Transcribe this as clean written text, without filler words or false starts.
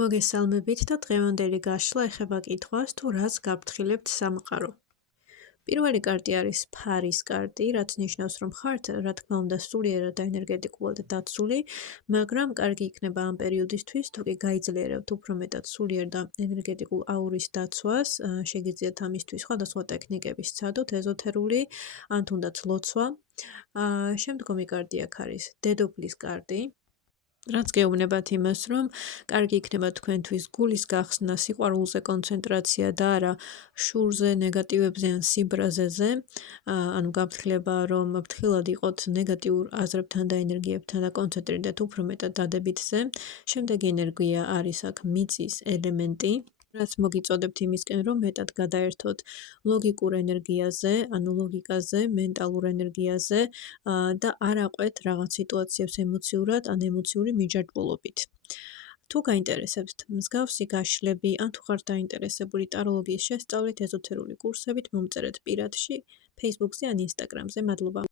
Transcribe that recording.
მოგესალმებით და დღევანდელი გაშლა ეხება კითხვას, თუ რას გაფრთხილებთ სამყარო. პირველი კარტი არის ფარის კარტი, რაც ნიშნავს, რომ ხართ, რა თქმა უნდა, სულიერად და ენერგეტიკულად დაცული, მაგრამ კარგი იქნება ამ პერიოდისთვის, თუ კი გაიძლიერებთ უფრო მეტად სულიერ და ენერგეტიკულ აურის დაცვას, შეგიძლიათ ამისთვის სხვადასხვა ტექნიკების სცადოთ, ეზოთერული, ან თუნდაც ლოცვა. შემდგომი კარტი აქ არის დედოფლის კარტი. რაც გეუბნებათ იმას, რომ კარგი იქნება თქვენთვის გულის გახსნა, სიყვარულზე კონცენტრაცია და არა შურზე, ნეგატივებზე ან სიბრაზეზე, ანუ გაფრთხილება, რომ ფრთხილად იყოთ ნეგატიურ აზრებთან და ენერგიებთან და კონცენტრირდეთ უფრო მეტად დადებითზე. შემდეგი ენერგია არის აქ მიწის ელემენტი. რაც მოგიწოდებთ იმისკენ, რომ მეტად გადაერთოთ ლოგიკურ ენერგიაზე, ანუ ლოგიკაზე, მენტალურ ენერგიაზე და არ აყვეთ რაღაც სიტუაციებს ემოციურად ან ემოციური მიჯაჭვულობით. თუ გაინტერესებთ მსგავსი გაშლები, ან თუ ხართ დაინტერესებული ტაროლოგიის შესწავლით, ეზოთერული კურსებით, მომწერეთ პირადში, Facebook-ზე ან Instagram-ზე. მადლობა.